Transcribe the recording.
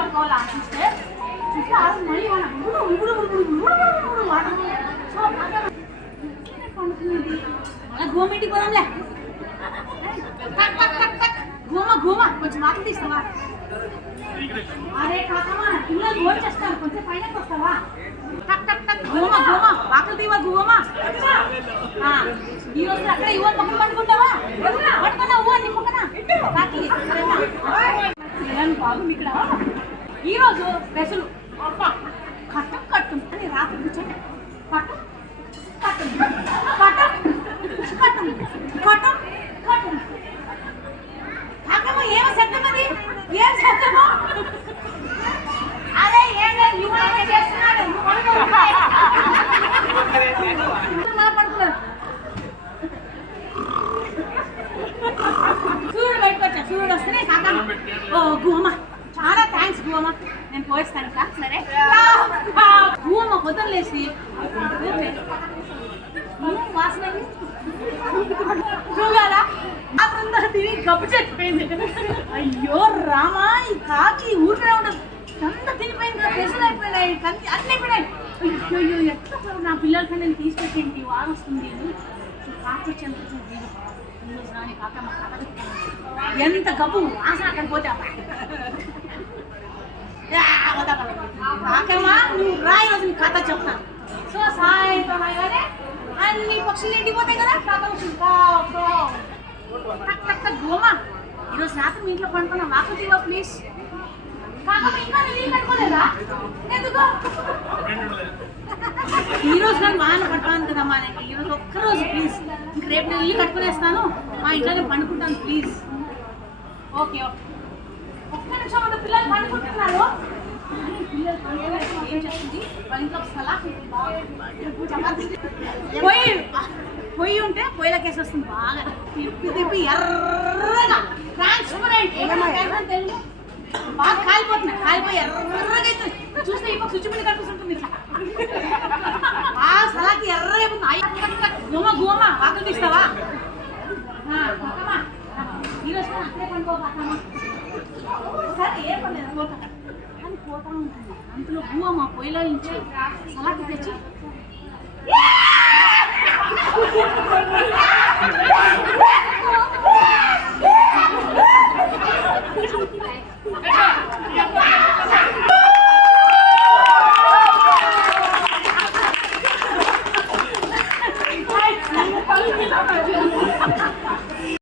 పట్టుకోవాలా చూస్తే చూస్తే మళ్ళీ పండుతుంది మళ్ళీ గోమింటికి పోదాంలే గోమ కొంచెం వాటర్ తీస్తావా అరే కాకమ్మా పిల్లలు గోల్ చేస్తాను కొంచెం పైన వస్తావా గోమ వాకలు తీవా గోమ ఈ రోజు అక్కడ ఇవ్వ పక్కన పట్టుకుంటావా పట్టుకున్నా ఊ నీ పక్కన కాకి బాబు ఇక్కడ ఈ రోజు స్పెషల్ కట్టం అని రాత్రి కూర్చొని కట్టం కాకమ్మ ఏమో శబ్దం అది ఏం శబ్దమో అదే ఏం లేదు చేస్తున్నాడు సూర్యుడు బయటకు వచ్చా సూర్యుడు వస్తేనే కాకమ్మ ఓ గోమ చాలా థ్యాంక్స్ గోమ నేను పోయిస్తాను కా సరే గోమ పొద్దులేసి వాసన చూడాలా అదంతా తిని గబ్బు చెట్టిపోయింది అయ్యో రామా ఈ కాకి ఊరికే ఉండదు అంతా తినిపోయింది కదా పెసలు అయిపోయినాయి అన్నీ అయిపోయినాయి అయ్యో ఎట్లా నా పిల్లలకి నేను తీసుకొచ్చేంటి వారం వస్తుంది కాకి వచ్చేంత ఎంత గబ్బు వాసన అక్కడ పోతే కాకమ్మా నువ్వు రాయి రోజు నీ కథ చెప్తాను సో సాయంత్రం అయ్యానే అన్ని పక్షులు ఎండిపోతాయి కదా గోమ ఈరోజు రాత్రి మీ ఇంట్లో పండుకున్నా వాకు తీవా ప్లీజ్ కాకమ్మ ఇంకా నీళ్ళు కట్టుకోలేదా ఎందుకు ఈరోజు కానీ వాన పడతాను కదమ్మా నాకు ఈరోజు ఒక్కరోజు ప్లీజ్ ఇంక రేపు నేను ఇల్లు కట్టుకునేస్తాను మా ఇంట్లోనే పండుకుంటాను ప్లీజ్ ఓకే ఒక్క నిమిషం అంత పిల్లలు పండుకుంటున్నారు ఏం చేస్తుంది వాళ్ళ ఇంట్లో సలా పొయ్యి ఉంటే పొయ్యిలోకేసి వస్తుంది బాగా తిప్పి ఎర్రగా ట్రాన్స్పరెంట్ తెలుగు బాగా కాలిపోయి ఎర్రగా అవుతుంది చూస్తే ఇప్పుడు స్విచ్ మీద కనిపిస్తుంటుంది ఆ సలాకి ఎర్రగా గోమ వాకలు తీస్తావా ఈరోజు అక్కడే పండుకోవాలమ్మా సరే ఏ పర్లేదు పోతా అని పోతా ఉంటుంది అంతలో గోమ పొయ్యిలో నుంచి సలాకి తెచ్చి